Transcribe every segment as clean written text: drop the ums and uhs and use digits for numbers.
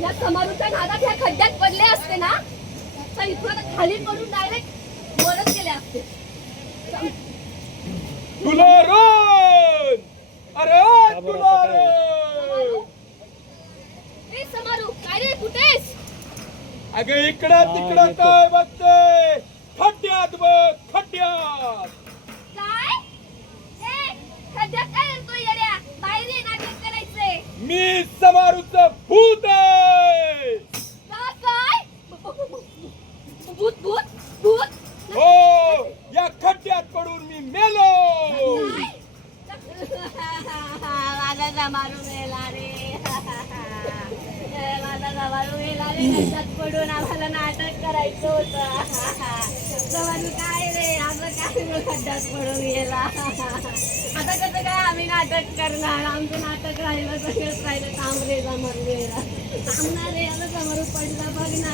या समारूच्या नादात ह्या खड्ड्यात पडले असते ना तर इथून खाली पडून डायरेक्ट मरत गेले असते. तुलारण अरे तुलारण ए समारू काय रे कुठेस? अगं इकडं तिकडं काय बघते? खड्ड्यात बघ खड्ड्यात. काय ए खड्ड्यात काय करतो येड्या? बाहेर ये नाटक करायचंय. मी समारूचं भूत आहे. काय भूत भूत भूत हो या खड्ड्यात पडून मी मेलो. माझा समारू मेला रे. माझा समारू मेला रे. खड्ड्यात पडून आम्हाला नाटक करायचं होतं. समारू काय रे असं काय खड्ड्यात पडून गेला. आता कसं काय आम्ही नाटक करणार? आमचं नाटक राहिलं सगळंच राहिलं. तांबरेला मरलेला थांबणार रे. आता समारू पडला बघ ना.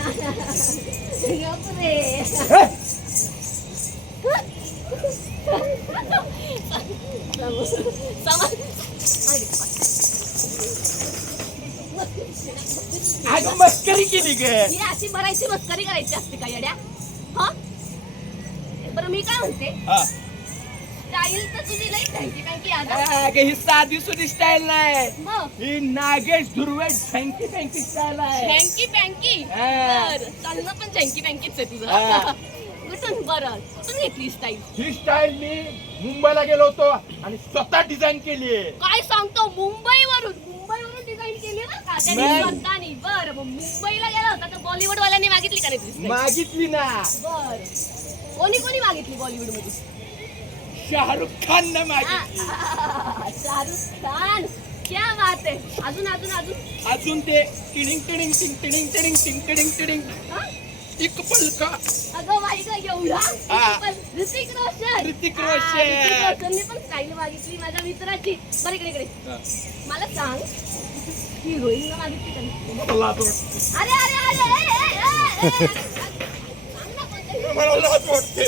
गप रे. अगं मस्करी केली ग. ही अशी भरायची मस्करी करायची असते का येड्या? हा बरं मी काय म्हणते हा. स्टाईल तर तुझी लई थँकी थँकी आता. अगं ही साधी सुधी स्टाईल नाही. मग ही नागेश धुर्वे थँकी थँकी स्टाईल आहे. थँकी थँकी हा. बर चालणं पण थँकी थँकीच आहे हा. तुझं. कुठून बरं कुठून घेतली स्टाईल? ही स्टाईल मी मुंबईला गेलो होतो आणि स्वतः डिझाईन केली आहे. काय सांगतो? मुंबईवरून डिझाईन केली ना का त्यांनी मग? स्वतःनी? बरं मग मुंबईला गेला होता तर बॉलिवूड वाल्यांनी मागितली का नाही? मागितली ना. बर कोणी कोणी मागितली बॉलिवूड मध्ये? शाहरुख खान न मागितली. शाहरुख खान क्या बात आहे. अजून अजून अजून अजून ते टिडिंग टिडिंग टिंग टिडिंग टिडिंग टिंग टिडिंग टिडिंग हा? एक पलका. अगं बाई का एवढा? हा. पण ऋतिक रोशन. ऋतिक हा, ऋतिक रोशन. रोशनने पण स्टाईल मागितली माझ्या मित्राची. बरं इकडे इकडे हा. मला सांग हिरोईन मागितली का नाही? मला लाज अरे अरे अरे सांग ना कोणत्या heroine? मला लाज वाटते.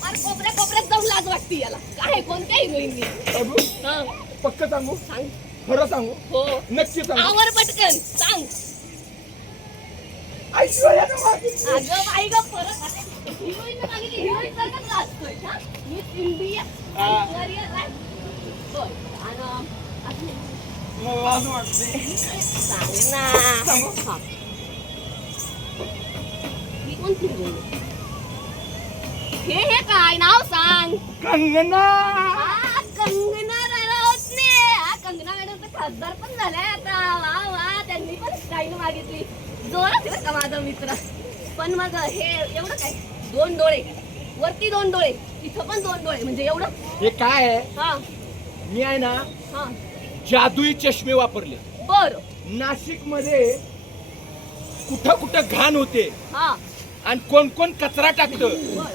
फार कोपऱ्या कोपऱ्यात जाऊन लाज वाटते याला. काय कोणत्या हिरोईननी? सांगू हा पक्क सांगू सांग. खरं सांगू हो नक्की सांगू. आवर पटकन सांग. ऐश्वर्यानं मागितली. अगं बाई ग परत हिरोईन मागितली. हिरोईन सारखंच लाजतोय. हा मिस इंडिया हा. ऐश्वर्या राय. बर आणि अजून मला लाज वाटते. सांग ना. सांगू? हा. ही कोणती हिरोईन? हे काय नाव सांग. कंगना. हा कंगना रनौतने. हा कंगना मॅडम तर खासदार पण झालाय आता. वा वा त्यांनी पण स्टाईल मागितली. जोरात आहे का माझा मित्र. पण मग हे एवढं काय? दोन डोळे वरती, दोन डोळे इथं पण दोन डोळे म्हणजे एवढं? हे काय आहे? हा मी आहे ना हा जादुई चष्मे वापरले. बर नाशिक मध्ये कुठं कुठं घाण होते हा आणि कोण कोण कचरा टाकतं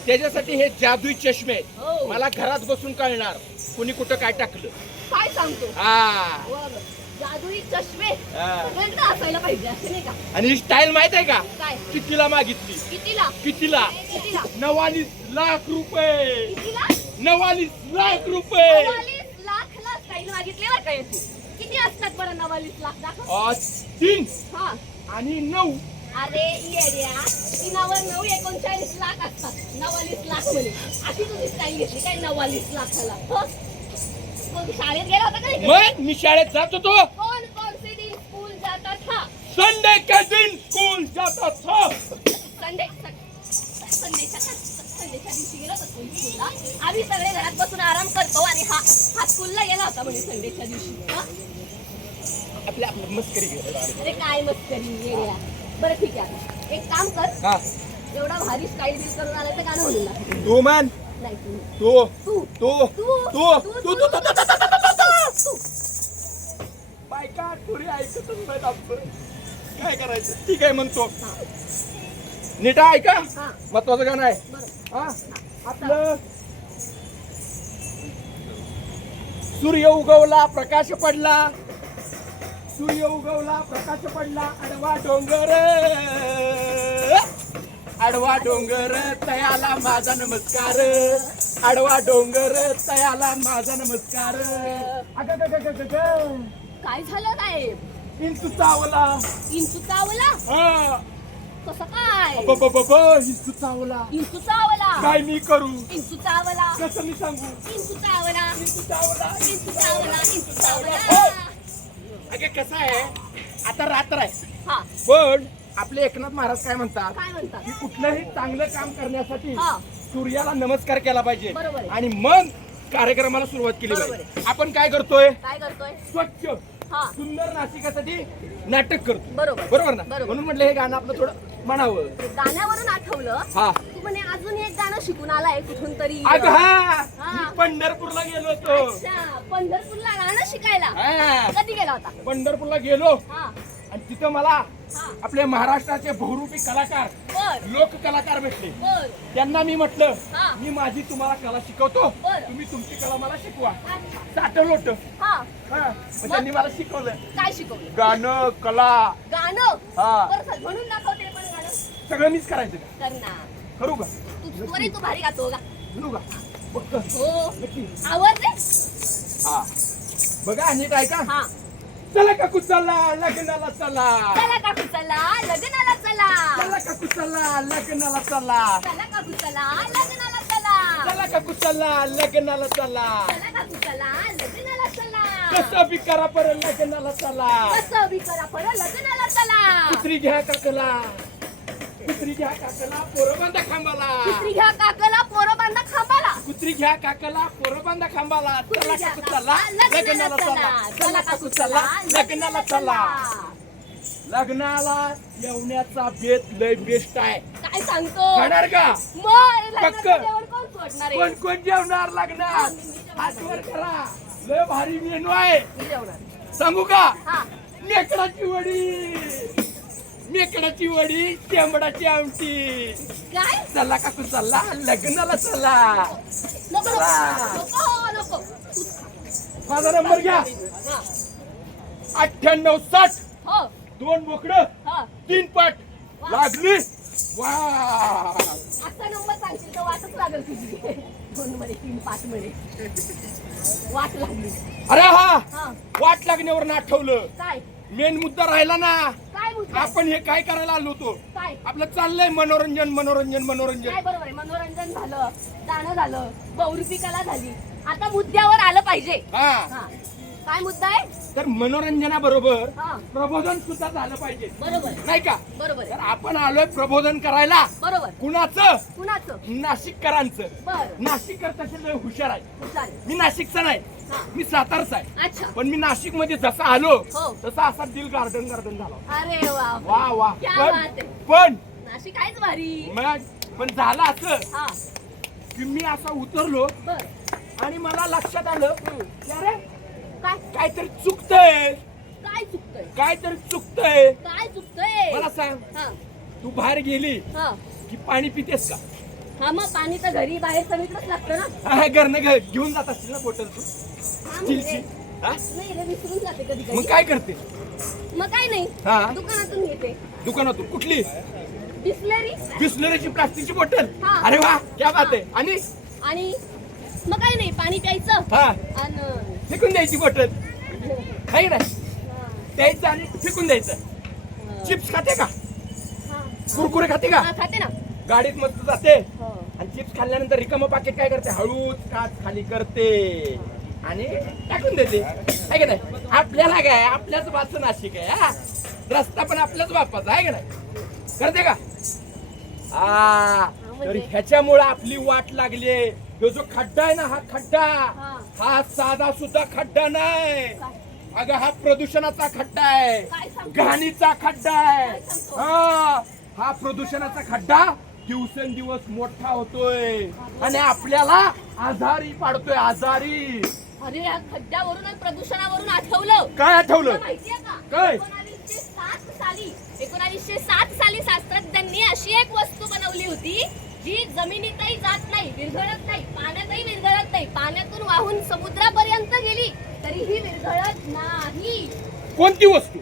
त्याच्यासाठी हे जादुई चष्मे आहेत. हो. मला घरात बसून कळणार कोणी कुठं काय टाकलं. काय सांगतो? हा. बरं. जादुई चष्मे हा. सगळ्यांकडे असायला पाहिजे असे नाही का? आणि ही स्टाईल माहित आहे का काय कितीला मागितली? कितीला? कितीला? कितीला? 49 लाख रुपये. कितीला? 49 लाख रुपये. 49 लाखला स्टाईल मागितली बरं का याची. किती असतात बरं 49 लाख? दाखव. 3 हा आणि 9. अरे येड्या तीनावर 9 39 लाख असतात. 49 लाख मध्ये अशी तुझी स्टाईल घेतली काय 49 लाखाला? हो? कोण शाळेत गेला होता का? मग मी शाळेत जात होतो. कौन कौन से दिन स्कूल जाता था? संडे के दिन स्कूल जाता था. संडेच्या दिवशी गेला होता तू स्कूलला. आम्ही सगळे घरात बसून आराम करतो आणि हा स्कूलला गेला होता म्हणजे संडेच्या दिवशी. हा? आपल्या मस्करी घेतो. अरे काय मस्करी येड्या. बरं ठीक आहे आता एक काम कर. हा एवढा भारी स्टाईल बिल करून आला तर गाणं म्हणून लागतं. तू मान नाही तू तू तू तू तू तू बायका थोडी ऐकतच नाही आमचं. काय करायचं? ठीक आहे म्हणतो. नीट ऐका. हा महत्वाचं गाणं आहे. बरं हा आपलं सूर्य उगवला प्रकाश पडला. सूर्य उगवला प्रकाश पडला. आडवा डोंगर आडवा डोंगर तयाला माझा नमस्कार. आडवा डोंगर तयाला माझा नमस्कार. काय झालं साहेब? इंचू चावला. इंचू चावला हा. कसं काय इंचू चावला. इंचू चावला काय मी करू? इंचू चावला कसं मी सांगू? इंचू चावला इंचू चावला. इंचू चावला इंचू चावला. अगे कसं आहे, आता रात्र आहे, हा पण आपले एकनाथ महाराज काय म्हणतात काय म्हणतात? की कुठलंही चांगलं काम करण्यासाठी हा सूर्याला नमस्कार केला पाहिजे बरोबर आहे. आणि मग कार्यक्रमाला सुरुवात केली बरोबर पाहिजे. आपण काय करतोय? काय करतोय? स्वच्छ हा सुंदर नाशिकासाठी नाटक करतो. बरोबर बरोबर ना? बरोबर. म्हणून म्हटलं हे गाणं आपलं थोडं म्हणावं. गाण्यावरून आठवलं हा तू म्हणे अजून एक गाणं शिकून आलाय कुठून तरी. अग हा हा. मी पंढरपूरला गेलो होतो. अच्छा पंढरपूरला गाणं शिकायला हा. कधी गेला होता? पंढरपूरला गेलो हा आणि तिथं मला हा आपले महाराष्ट्राचे बहुरूपी कलाकार, बर लोक कलाकार भेटले. बर त्यांना मी म्हटलं हा मी माझी तुम्हाला कला शिकवतो, बरं. तुम्ही तुमची कला मला शिकवा. अच्छा साठवलं होतं. हा हा. मग त्यांनी मला शिकवलं काय शिकवलं? गाणं, कला. गाणं हा. बरं म्हणून दाखवते पण गाणं सगळं मीच करायचं का? कर ना. करू का? तू भारी गातो का? करू का? बघ. हो नक्की. आवडते. हा. बघा आणि काय का? हा चला काकू चला लग्नाला चला. चला काकू चला लग्नाला चला. चला काकू चला लग्नाला चला. चला काकू चला लग्नाला चला. चला काकू चला लग्नाला चला. चला काकू चला लग्नाला चला. कसं बी करा पर लग्नाला चला. कसं बी करा पण लग्नाला चला. कुत्री घ्या काकला. कुत्री घ्या काकला पोरं बांधा खांबाला. कुत्री घ्या काकाला पोरं बांधा खांबाला. कुत्री घ्या काकला पोरं बांधा खांबाला. चला कुत्री घ्या काकू चला काकाला लग्नाला चला. चला काकू चला लग्नाला चला. लग्नाला येवण्याचा बेत लय बेस्ट आहे. काय सांगतो? खाणार का? मग लग्नाचं पक्क. जेवण कोण सोडणार कोण आहे? कोण जेवणार लग्नात? हातवर करा. लय भारी मेनू आहे. मी जेवणार. सांगू का? हा मेकडाची वडी. मेकडाची वडी शेंबडाची आमटी. काय? चला काकू चला लग्नाला चला. नको नको नको नको. माझा नंबर घ्या. हा 9860. हो 2 बोकडं हा 3 पाट लागली. वा असा नंबर सांगशील तर वाटच लागेल तुझी. 2 मध्ये 3 5 मध्ये वाट लागली. अरे हा हा वाट लागण्यावर आठवलं. काय मेन मुद्दा राहिला ना. काय मुद्दा? आपण हे काय करायला आलो होतो? काय आपलं चाललंय मनोरंजन मनोरंजन मनोरंजन. काय बरोबर आहे. मनोरंजन झालं गाणं झालं बहुरूपी कला झाली. आता मुद्द्यावर आलं पाहिजे. हा हा काय मुद्दा आहे? तर मनोरंजनाबरोबर हा प्रबोधन सुद्धा झालं पाहिजे, बरोबर नाही का? बरोबर तर आहे. आपण आलोय प्रबोधन करायला. बरोबर कुणाचं? कुणाचं? नाशिककरांचं. बर नाशिककर तसे लय हुशार आहे. हुशार. मी नाशिकचा नाही, हा मी सातारचा आहे. अच्छा पण मी नाशिक मध्ये जसा आलो हो. तसा असा दिल गार्डन गार्डन झाला. अरे वा वा वा. क्या पण बात आहे. पण नाशिक आहेच भारी. पण झालं असं हा की मी असा उतरलो बर आणि मला लक्षात आलं की अरे काय काहीतरी चुकतंय. काय चुकतंय? काहीतरी चुकतंय. काय चुकतंय? मला सांग, हा तू बाहेर गेली हा की पाणी पितेस का? हा मग पाणी तर घरी बाहेर सगळीकडेच लागतं ना. हा, घरनं घेऊन जात असतील ना बॉटल तू हा, स्टीलची. म्हणजे हा? नाही रे विसरून जाते कधी मग कधी. काय करते? मग काय नाही हा दुकानातून घेते. दुकानातून कुठली? बिस्लरी बिस्लरीची प्लास्टिकची बॉटल. हा. अरे वा क्या बात आहे. आणि आणि मग काय नाही पाणी प्यायचं हा आणि फेकून द्यायची बॉटल, काही नाही द्यायचं आणि फेकून द्यायचं. चिप्स खाते का? कुरकुरे खाते का? हा, खाते ना. गाडीत मस्त जाते हो. आणि चिप्स खाल्ल्यानंतर रिकामं पाकिट काय करते? हळूच काच खाली करते आणि टाकून देते, आहे का नाही? आपल्याला काय, आपल्याच बाचं नाशिक आहे. हा रस्ता पण आपल्याच बापाचा आहे का नाही? करते का? हा तर ह्याच्यामुळे आपली वाट लागली. तो जो खड्डा आहे ना, हा खड्डा हा साधा सुद्धा खड्डा नाही. अगं हा प्रदूषणाचा खड्डा आहे, काय सांगतो? घाणीचा खड्डा आहे. काय सांगतो? हा प्रदूषणाचा खड्डा दिवसेंदिवस मोठा होतोय आणि आपल्याला आजारी पाडतोय, आजारी. अरे या खड्ड्यावरून आणि प्रदूषणावरून आठवलं. काय आठवलं? तुला माहितीये का? काय? 1907 साली शास्त्रज्ञांनी अशी एक वस्तू बनवली होती जी जमिनीतही जात नाही, विरघळत नाही, पाण्यातही विरघळत नाही, पाण्यातून वाहून समुद्रापर्यंत गेली तरीही विरघळत नाही. कोणती वस्तू?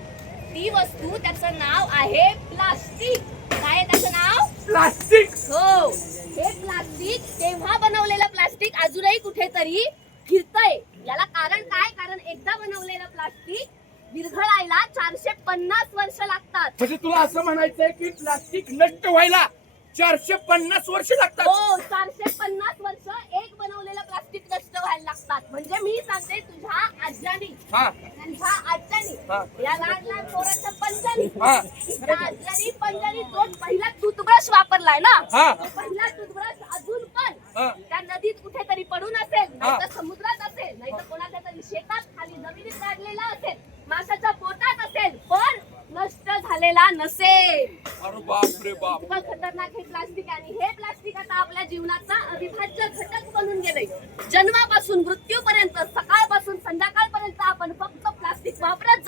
ती वस्तू त्याचं नाव आहे प्लास्टिक. काय आहे त्याचं नाव? प्लास्टिक. हो. हे प्लास्टिक तेव्हा बनवलेलं प्लास्टिक अजूनही कुठेतरी फिरतंय. याला कारण काय? कारण एकदा बनवलेलं प्लास्टिक विरघळायला 450 वर्ष लागतात. म्हणजे तुला असं म्हणायचंय की प्लास्टिक नष्ट व्हायला 450 वर्ष लागतात. हो, 450 वर्ष एक बनवलेलं प्लास्टिक नष्ट व्हायला लागतात. म्हणजे मी सांगते तुझ्या आज्यानी, हा त्यांच्या आज्यानी, हा. या लहान लहान पोरांच्या पंजानी, हा. त्या आज्यानी पंजानी जो पहिला टूथब्रश वापरलाय ना, हा. तो पहिला टूथब्रश अजून पण हा. त्या नदीत कुठेतरी पडून असेल, नाहीतर समुद्रात असेल, नाहीतर कोणाच्या तरी शेतात खाली जमिनीत काढलेला असेल, माशाच्या पोटात असेल, पण नष्ट झालेला नसेल. अरे बाप रे बाप. इतकं खतरनाक हे प्लास्टिक आहे. आणि हे प्लास्टिक आता आपल्या जीवनाचा अविभाज्य घटक बनून गेले. जन्मापासून मृत्यूपर्यंत, सकाळपासून संध्याकाळपर्यंत आपण फक्त प्लास्टिक वापरत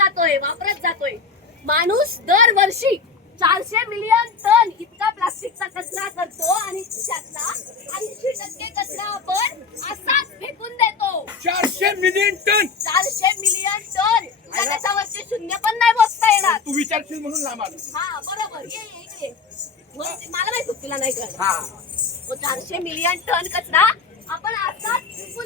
जातोय. माणूस दरवर्षी 400 मिलियन टन इतका प्लास्टिकचा कचरा करतो आणि त्यातला 80% कचरा आपण असाच फेकून देतो. 400 मिलियन टन. 400 million ton. त्याच्यावरती शून्य पण नाही मोजता येणार. तू विचारशील म्हणून लांब आलो. हा बरोबर. ये इकडे. मला माहित होतं तुला नाही कळत. हा. तो 400 मिलियन टन कचरा आपण असाच फेकून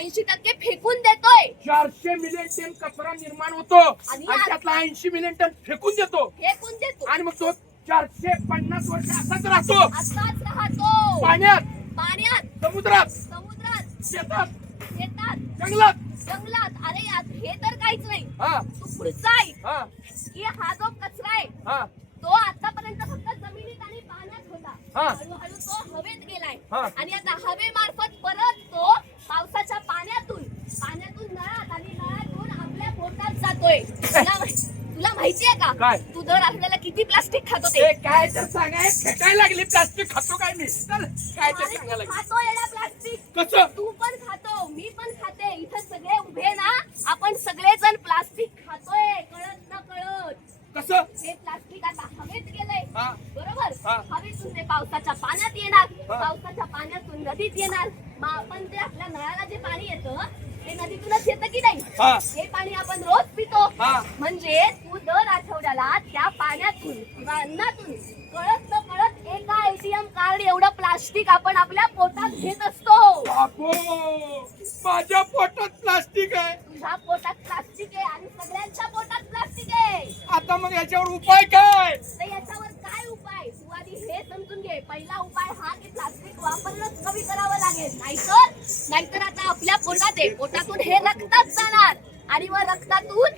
80% फेकून देतोय. 400 मिलियन टन कचरा निर्माण होतो आणि आणि त्यातला 80 मिलियन टन फेकून देतो. आणि मग तो 450 वर्ष असाच राहतो. असाच राहतो. पाण्यात, समुद्रात, शेतात, जंगलात. अरे यात हे तर काहीच नाही. हा. तू पुढचा ऐक हा. की हा जो कचरा आहे हा. तो आतापर्यंत फक्त जमिनीत आणि पाण्यात होता. हा. हळूहळू तो हवेत गेलाय. हा. आणि आता हवेमार्फत परत तो पावसाच्या पाण्यातून नळात आणि नळातून आपल्या पोटात जातोय. तुला माहितीये का काय? तू दर आपल्याला किती प्लास्टिक खातो ते? ते काय तर सांगाय फेकायला लागली प्लास्टिक खातो काय मी? चल काय ते अरे, सांगायला लागली. खातो येडा प्लास्टिक. कसं? तू पण खातो, मी पण खाते. इथं सगळे उभे ना, आपण सगळेजण प्लास्टिक खातोय कळत न कळत. कसं? हे प्लास्टिक आता हवेत गेलंय. हा. बरोबर. हा. हवेतून ते पावसाच्या पाण्यात येणार, हा. पावसाच्या पाण्यातून नदीत येणार. मग आपण ते आपल्या नळाला जे पाणी येतं ते नदीतूनच येतं की नाही? हा. हे पाणी आपण रोज पितो. हा. म्हणजे तू दर आठवड्याला त्या पाण्यातून किंवा अन्नातून कळत न कळत एका ATM कार्ड एवढं प्लास्टिक आपण आपल्या पोटात घेत असतो. बापो, माझ्या पोटात प्लास्टिक आहे. तुझ्या पोटात प्लास्टिक आहे आणि सगळ्यांच्या पोटात प्लास्टिक आहे. आता मग याच्यावर उपाय काय? तर याच्यावर काय उपाय? तू आधी हे समजून घे. पहिला उपाय हा की प्लास्टिक वापरणंच कमी करावं लागेल. नाहीतर आता आपल्या पोटात आहे, पोटातून हे रक्तात जाणार आणि मग रक्तातून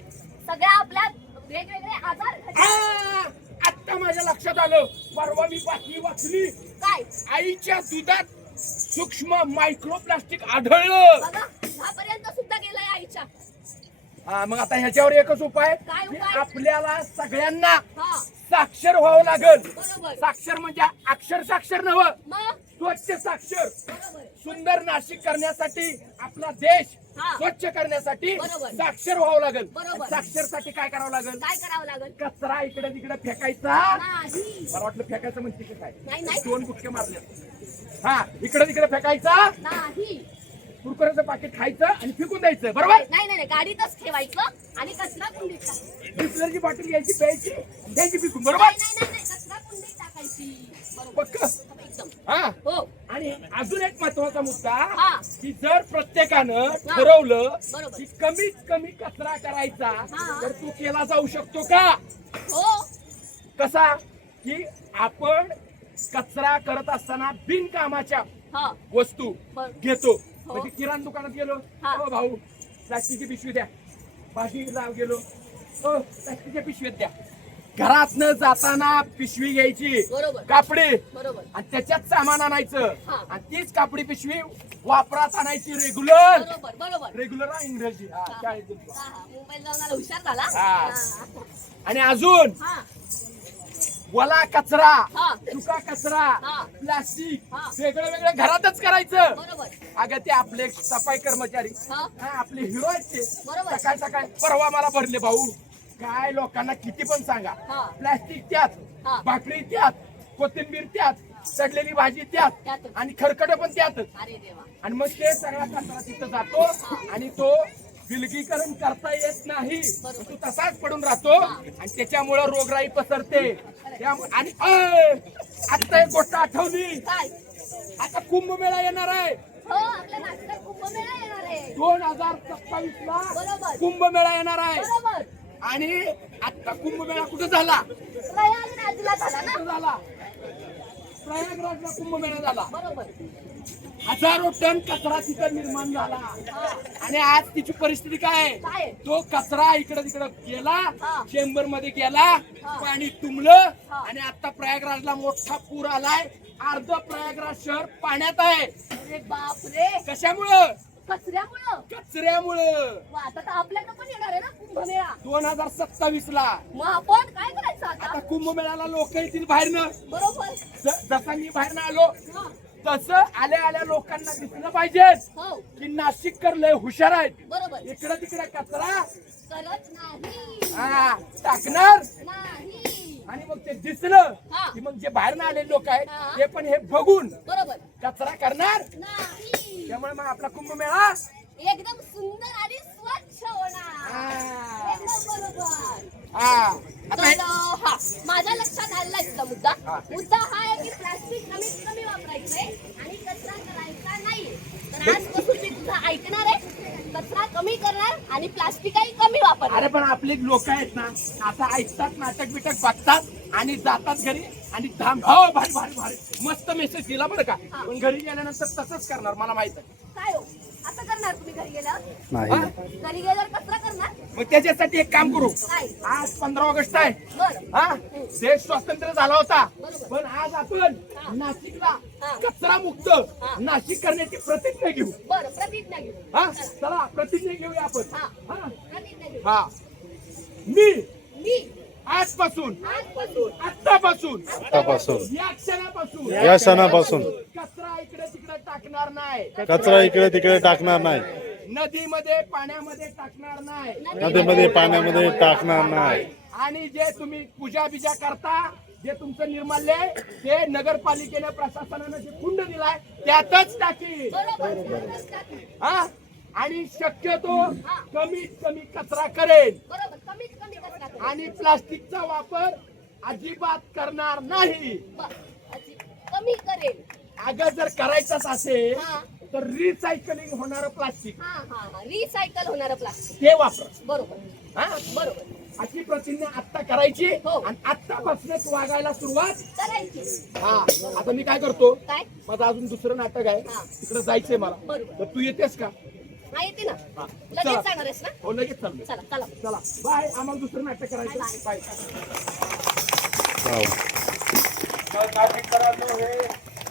सगळ्या आपल्या वेगवेगळे आजार घडणार. आता माझ्या लक्षात आलं. परवा मी बातमी वाचली. काय? आईच्या दुधात सूक्ष्म मायक्रोप्लास्टिक आढळलं. बघा, ह्यापर्यंत सुद्धा गेलाय आईच्या. हा, मग आता ह्याच्यावर एकच उपाय काय की उपाय? आपल्याला सगळ्यांना हा साक्षर व्हावं लागल. बरोबर. साक्षर म्हणजे अक्षर साक्षर नव्हं, मग स्वच्छ साक्षर. बरोबर. सुंदर नाशिक करण्यासाठी, आपला देश हा. स्वच्छ करण्यासाठी बरोबर. साक्षर व्हावं लागेल. बरोबर. साक्षरसाठी काय करावं लागेल? काय करावं लागेल? कचरा इकडे तिकडे फेकायचा. नाही मला वाटलं फेकायचं म्हणते की काय. नाही. 2 गुटके मारले. हा, इकडे तिकडे फेकायचा. नाही कुरकुऱ्याचं पाकिट खायचं आणि फेकून द्यायचं. बरोबर. नाही गाडीतच ठेवायचं आणि कचरा कुंडीत टाकायचं. बिस्लरची बॉटल घ्यायची, प्यायची, द्यायची फेकून. बरोबर. नाही कचरा कुंडीत टाकायची. बरोबर. पक्क. एकदम. हा. हो. आणि अजून एक महत्वाचा मुद्दा हा. की जर प्रत्येकानं ठरवलं बरोबर. की कमीत कमी कचरा करायचा हा. तर तो केला जाऊ शकतो का? हो. कसा? की आपण कचरा करत असताना बिनकामाच्या हा. वस्तू बर. घेतो. हो. म्हणजे किराणा दुकानात गेलो, हा. हो भाऊ प्लास्टिकची पिशवी द्या. भाजीला गेलो, हो प्लास्टिकच्या पिशवीत द्या. घरातनं जाताना पिशवी घ्यायची बरोबर. कापडी बरोबर. आणि त्याच्यात सामान आणायचं. हा. आणि तीच कापडी पिशवी वापरात आणायची. रेग्युलर बरोबर. इंग्रजी. हा, शाळेत गेलो. मोबाईल जाऊन आला, हुशार झाला. हा. हा. आणि अजून हा. वला कचरा, हा. सुका कचरा, हा. प्लास्टिक हा. वेगळं वेगळं घरातच करायचं. बरोबर. अगं ते आपले सफाई कर्मचारी, हा. हा, आपले हिरो आहेत ते. बरोबर. सकाळ परवा मला भरले भाऊ. काय लोकांना किती पण सांगा, हा. प्लास्टिक त्यात, हा. भाकरी त्यात, कोथिंबीर त्यात, सडलेली भाजी त्यात त्यातच. आणि खरकट पण त्यातच. अरे देवा. आणि मग ते सगळा कचरा तिथं जातो आणि तो विलगीकरण करता येत नाही. बरोबर. तो तसाच पडून राहतो आणि त्याच्यामुळं रोगराई पसरते. आणि आता एक गोष्ट आठवली. काय? आता कुंभमेळा येणार आहे. हो, आपल्या नाशिकात कुंभमेळा येणार आहे. 2027 ला बरोबर. कुंभमेळा येणार आहे. बरोबर. आणि आता कुंभमेळा कुठं झाला? प्रयागराजला झाला ना? कुठं झाला? प्रयागराजला कुंभमेळा झाला. बरोबर. हजारो टन कचरा तिथं निर्माण झाला. हा. आणि आज तिची परिस्थिती काय आहे? काय? तो कचरा इकडे तिकडे गेला, हा. चेंबर मध्ये गेला, हा. पाणी तुंबलं हा. आणि आता प्रयागराजला मोठा पूर आलाय. अर्ध प्रयागराज शहर पाण्यात आहे. अरे बापरे. कशामुळं? कचऱ्यामुळं. कचऱ्यामुळं. मग आता तर आपल्याकडे पण येणार आहे ना कुंभमेळा. 2027 ला मग आपण काय करायचं आता आता? कुंभमेळ्याला लोक येतील बाहेरनं. बरोबर. जसा मी बाहेरनं आलो हा. तसं आल्या आल्या लोकांना दिसलं पाहिजे हो. की नाशिककर लय हुशार आहेत. बरोबर. इकडे तिकडे कचरा करत नाही. टाकणार नाही. आणि मग ते दिसलं हा. की मग जे बाहेर आलेले लोक आहेत हा. ते पण हे बघून बरोबर. कचरा करणार. नाही. त्यामुळे मग आपला कुंभमेळा एकदम सुंदर आणि स्वच्छ होणार. हा. एकदम बरोबर. आता तर हा माझ्या लक्षात आलेला आहे मुद्दा. हा. मुद्दा हा आहे की प्लास्टिक कमीत कमी वापरायचंय आणि कचरा करायचा नाही. तर आजपासून मी तुझं ऐकणार आहे. कचरा कमी करणार आणि प्लास्टिकही कमी वापरणार. अरे पण आपले लोक आहेत ना आता ऐकतात, नाटक बिटक बघतात आणि जातात घरी आणि थांब हो भारी भारी भारी मस्त मेसेज दिला बरं का. हा. पण घरी गेल्यानंतर तसंच करणार मला माहित आहे. काय हो असं करणार तुम्ही घरी गेल्यावर? हा? घरी गेल्यावर कचरा करणार? मग त्याच्यासाठी एक काम करू. काय? आज 15 ऑगस्ट आहे. बरं. हा देश स्वातंत्र्य झाला होता. बरोबर. पण आज आपण हा. नाशिकला हा. कचरा मुक्त हा. नाशिक करण्याची प्रतिज्ञा घेऊ. बरं प्रतिज्ञा घेऊ. हा चला प्रतिज्ञा घेऊया आपण. हा. हा प्रतिज्ञा घेऊ. हा मी मी आजपासून आजपासून आत्तापासून आतापासून या क्षणापासून या क्षणापासून कचरा इकडे तिकडे टाकणार नाही. कचरा इकडे तिकडे टाकणार नाही. नदीमध्ये पाण्यामध्ये टाकणार नाही. नदीमध्ये पाण्यामध्ये टाकणार नाही. आणि जे तुम्ही पूजा बिजा करता जे तुमचं निर्माल्य आहे ते नगरपालिकेने प्रशासनाने जे कुंड दिलाय त्यातच टाकी. बरोबर. त्यातच टाकू. हा आणि शक्यतो कमीत कमी कचरा करेल बरोबर. कमीत कमी कचरा करू. आणि प्लास्टिकचा वापर अजिबात करणार नाही. कमी करेल. अगं जर करायचंच असेल हा. तर रिसायकलिंग होणारं प्लास्टिक हा हा हा रिसायकल होणारं प्लास्टिक. ते वापर. बरोबर. हा बरोबर. अशी प्रतिज्ञा आत्ता करायची हो. आणि आत्तापासूनच वागायला सुरुवात. करायची. हा आता मी काय करतो, काय? माझं अजून दुसरं नाटक आहे हा. तिकडे जायचंय मला. बरोबर. तर तू येतेस का? हा येते ना. हा. लगेच चला. जाणार आहेस ना? हो लगेच चाललो. चला चला. चला बाय. आम्हाला दुसरं नाटक करायचं. Bye, bye. हो. तर नाशिककरांनो हे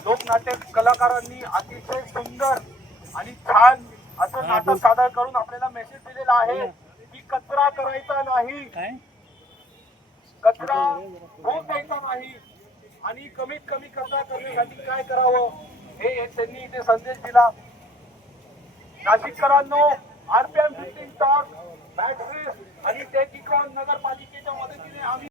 लोकनाट्य कलाकारांनी अतिशय सुंदर आणि छान असं नाटक सादर करून आपल्याला मेसेज दिलेला आहे की कचरा करायचा नाही, कचरा होऊ द्यायचा नाही आणि कमीत कमी कचरा करण्यासाठी काय करावं हे त्यांनी इथे संदेश दिला. नाशिककरांनो RPM 15 चा